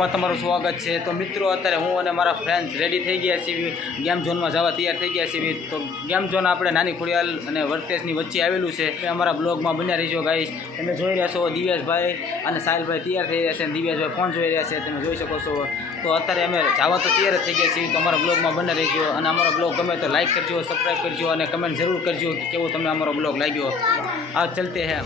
બ્લોગમાં તમારું સ્વાગત છે। તો મિત્રો અત્યારે હું અને મારા ફ્રેન્ડ્સ રેડી થઈ ગયા છીએ, ગેમ ઝોનમાં જવા તૈયાર થઈ ગયા છીએ। તો ગેમ ઝોન આપણે નાની ખોડિયાલ અને વર્તેશની વચ્ચે આવેલું છે। અમારા બ્લોગમાં બન્યા રહીજો ગાઈસ। તમે જોઈ રહ્યા છો દિવ્યાસભાઈ અને સાહિલભાઈ તૈયાર થઈ રહ્યા છે અને દિવ્યાસભાઈ ફોન જોઈ રહ્યા છે, તમે જોઈ શકો છો। તો અત્યારે અમે જવા તો તૈયાર જ થઈ ગયા છીએ। તો અમારા બ્લોગમાં બન્યા રહીજો અને અમારો બ્લોગ ગમે તો લાઈક કરજો, સબસ્ક્રાઈબ કરજો અને કમેન્ટ જરૂર કરજો કે કેવો તમને અમારો બ્લોગ લાગ્યો। આ ચલતે હે।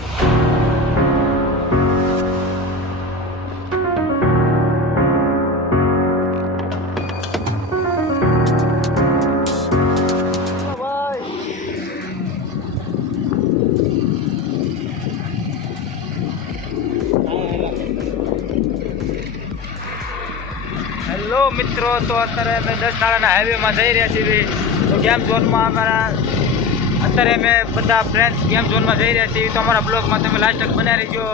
હેલો મિત્રો, તો અત્યારે અમે 10 નાળાના હાઈવેમાં જઈ રહ્યા છીએ। તો ગેમ ઝોનમાં અત્યારે અમે બધા ફ્રેન્ડ્સ ગેમ ઝોનમાં જઈ રહ્યા છીએ। તો અમારા બ્લોગમાં તમે લાસ્ટ તક બન્યા રહીજો।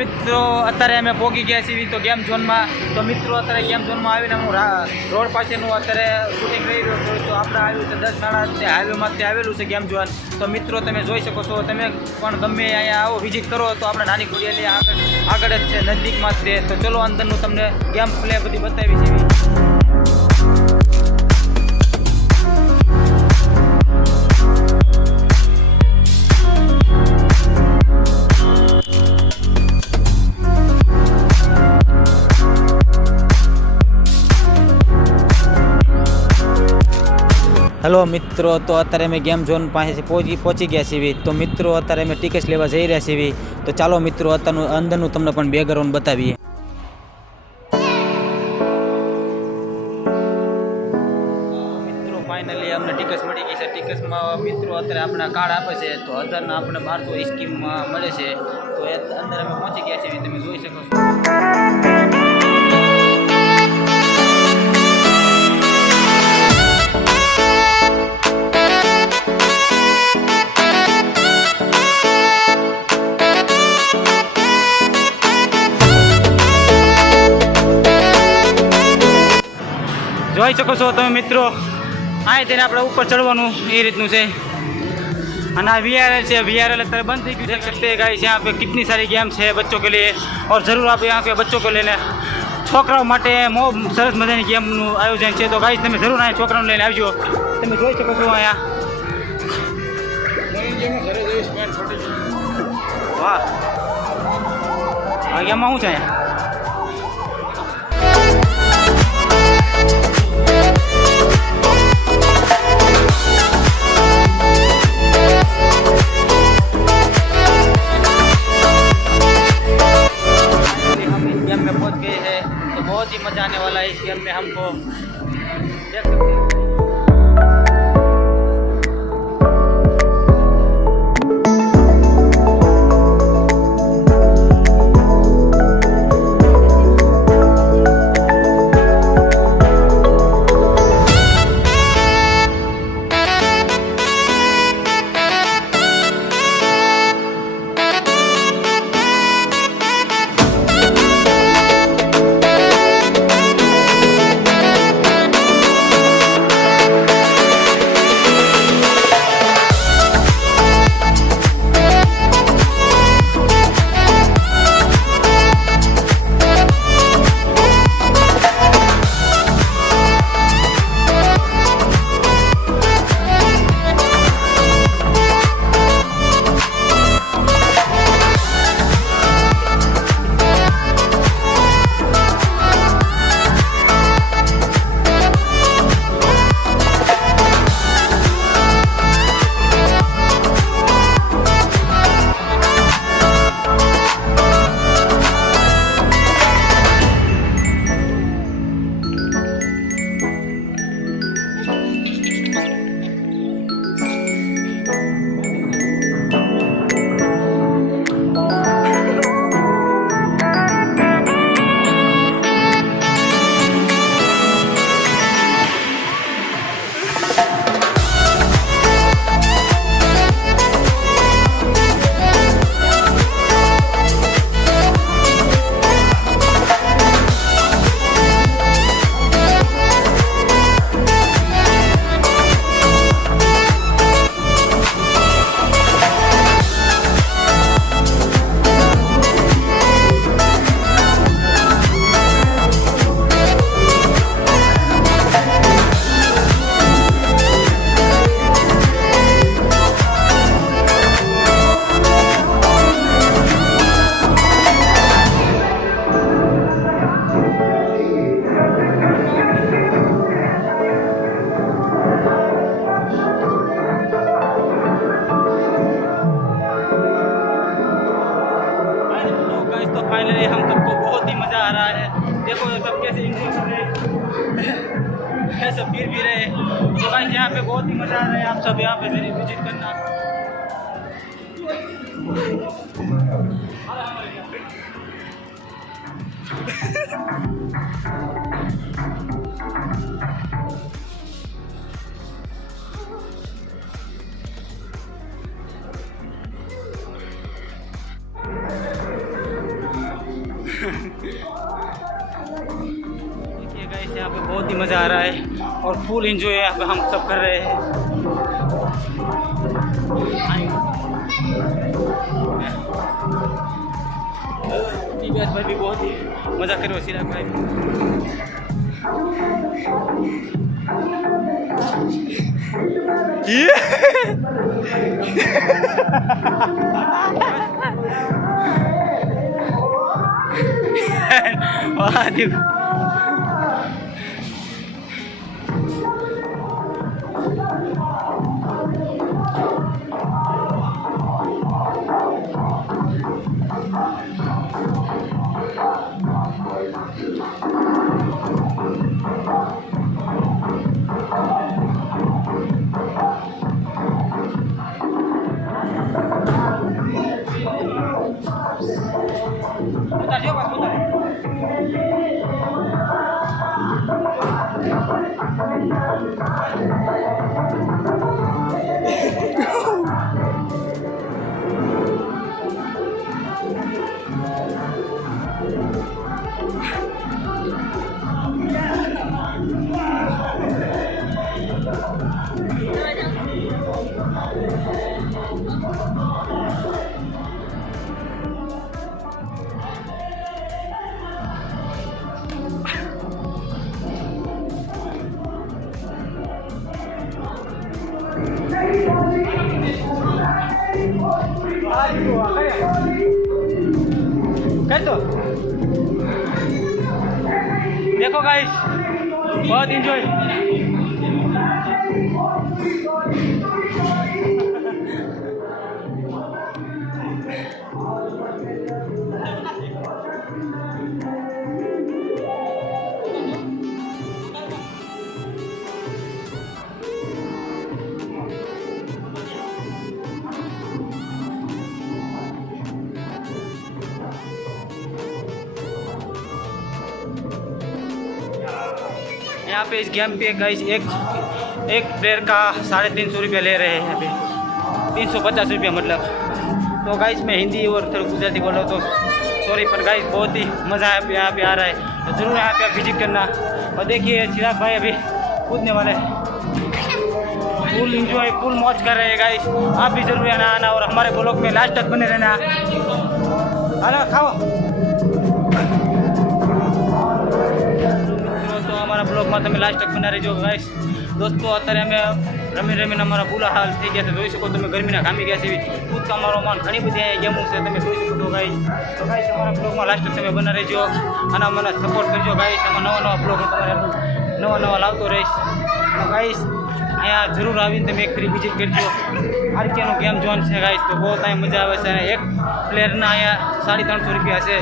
મિત્રો અત્યારે અમે પહોંચી ગયા છીએ તો ગેમ ઝોનમાં। તો મિત્રો અત્યારે ગેમ ઝોનમાં આવીને હું રોડ પાસેનું અત્યારે શૂટિંગ કરી રહ્યો છું। તો આપણે આવ્યું છે 10 નાળા તે હાઈવેમાં તે આવેલું છે ગેમ ઝોન। તો મિત્રો તમે જોઈ શકો છો, તમે પણ ગમે અહીંયા આવો વિઝિટ કરો તો આપણે નાની ખોડિયાલી આગળ જ છે, નજદીકમાં જ છે। તો ચલો અંદરનું તમને ગેમ પ્લે બધી બતાવી છે। હેલો મિત્રો, તો અત્યારે અમે ગેમ ઝોન પાસે પહોંચી ગયા છીએ। તો મિત્રો અત્યારે અમે ટિકિટ લેવા જઈ રહ્યા છીએ। તો ચાલો મિત્રો અત્યારનું અંદરનું તમને પણ બેકગ્રાઉન્ડ બતાવીએ। મિત્રો ફાઇનલી અમને ટિકિટ મળી ગઈ છે। ટિકિટમાં મિત્રો અત્યારે આપણે કાર્ડ આપે છે, તો 1000ના આપણે 1200 સ્કીમમાં મળે છે। તો એ અંદર અમે પહોંચી ગયા છીએ, તમે જોઈ શકો છો। જોઈ શકો છો તમે મિત્રો, અહીં તેને આપણે ઉપર ચડવાનું એ રીતનું છે। અને આ VRL છે, VRL અત્યારે બંધ થઈ ગયું। देख सकते हैं गाइस, यहाँ पे कितनी सारी गेम्स है बच्चों के लिए, और ज़रूर आप यहाँ पे बच्चों को लेने છોકરાઓ માટે સરસ મજાની ગેમનું આયોજન છે। તો ગાઈસ તમે જરૂર અહીંયા છોકરાઓને લઈને આવજો। તમે જોઈ શકો છો અહીંયા વાહ, આ ગેમમાં શું છે અહીંયા? बहुत ही मज़ा आने वाला है इस गेम में हमको, देख सकते हैं। यहाँ पे बहुत ही मज़ा आ रहा है। आप सब यहाँ पे जरूर विजिट करना। देखिए गाइस यहाँ पे बहुत ही मज़ा आ रहा है और फुल एंजॉय यहाँ पे हम सब कर रहे हैं। भाई भी बहुत ही मज़ा करो सिराग भाई। वाह देखो कर दो। देखो गाइस बहुत इंजॉय। यहाँ पे इस गेम पे गाइस एक प्लेयर का 350 रुपया ले रहे हैं। यहाँ पे 350 रुपया मतलब। तो गाइस मैं हिंदी और थोड़ा गुजराती बोल रहा हूँ तो सॉरी, पर गाइस बहुत ही मज़ा यहाँ पे आ रहा है। तो ज़रूर यहाँ पे आप विजिट करना। और देखिए चिराग भाई अभी कूदने वाले हैं, फुल इंजॉय फुल मौज कर रहे हैं गाइस। आप भी ज़रूर आना और हमारे ब्लॉग में लास्ट तक बने रहना। हेलो खाओ तो हमारा ब्लॉग में તમે લાસ્ટ તક બના રહેજો ગાઈસ। દોસ્તો અત્યારે અમે રમી અમારા બુલા હાલ થઈ ગયા છે। જોઈ શકો તમે ગરમીના ઘામી ગયા છે। કૂદકા મારો માન ઘણી બધી ગેમો છે, તમે જોઈ શકો છો ગાઈસ। તો ગાઈસ અમારા બ્લોગમાં લાસ્ટ તક તમે બના રહેજો અને મને સપોર્ટ કરજો ગાઈસ। આમાં નવા બ્લોગ તમારે નવા લાવતો રહીશ। તો ગાઈસ અહીંયા જરૂર આવીને તમે એક ફરી વિઝિટ કરજો। આરકેનો ગેમ ઝોન છે ગાઈસ, તો બહુ ત્યાં મજા આવે છે। અને એક પ્લેયરના અહીંયા 350 રૂપિયા છે।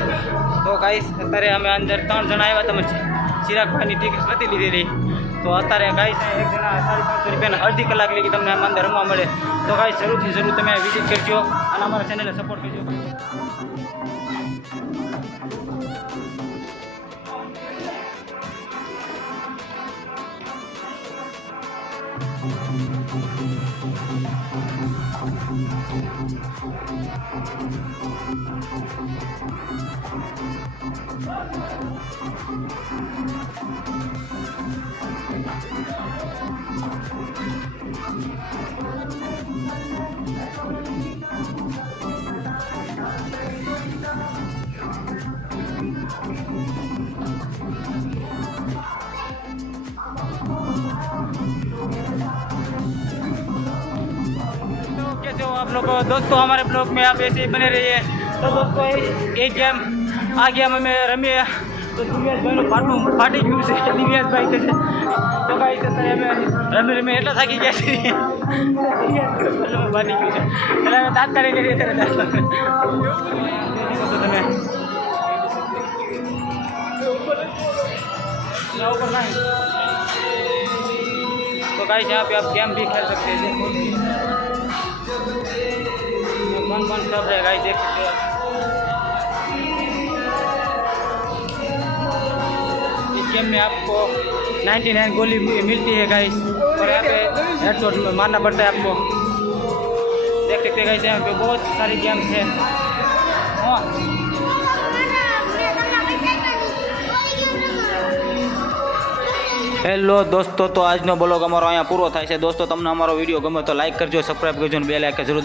તો ગાઈસ અત્યારે અમે અંદર 3 જણા આવ્યા, તમે चिराग भाई टिकट नहीं लीधेली। तो अत्यारे गाइस एक जना 350 रुपया अर्धी कलाक लगी तमने अंदर रमवा मळे। तो गाइस जरूर थी जरूर तमे विजिट करजो और हमारा चैनल सपोर्ट करजो। कैसे हो आप लोग? दोस्तों हमारे ब्लॉग में आप ऐसे ही बने रहिए। तो दोस्तों एक गेम आ गया में रमी है। तो दिव्यास भाई फाटी गયું છે દિવ્યાસ ભાઈ કહે છે। તો ગાઈસ અત્યારે અમે રમી એટલા થાકી ગયા છીએ, ફાટી ગયું છે એટલે અમે તાત્કાલિક કરી અત્યારે તમે ઉપર गाइस यहाँ पे आप गेम भी खेल सकते हैं। कौन कौन सब है गाइस देख सकते हो आप। इस गेम में आपको 99 गोली मिलती है गाइस और यहाँ पे हेडशॉट मारना पड़ता है आपको। देख सकते हैं गाइस यहाँ पे बहुत सारी गेम्स है। हाँ હેલો દોસ્તો, તો આજનો બ્લોગ અમારો અહીંયા પૂરો થાય છે. દોસ્તો તમને અમારો વિડીયો ગમે તો લાઈક કરજો, સબસ્ક્રાઈબ કરજો અને બેલ આઇકન જરૂર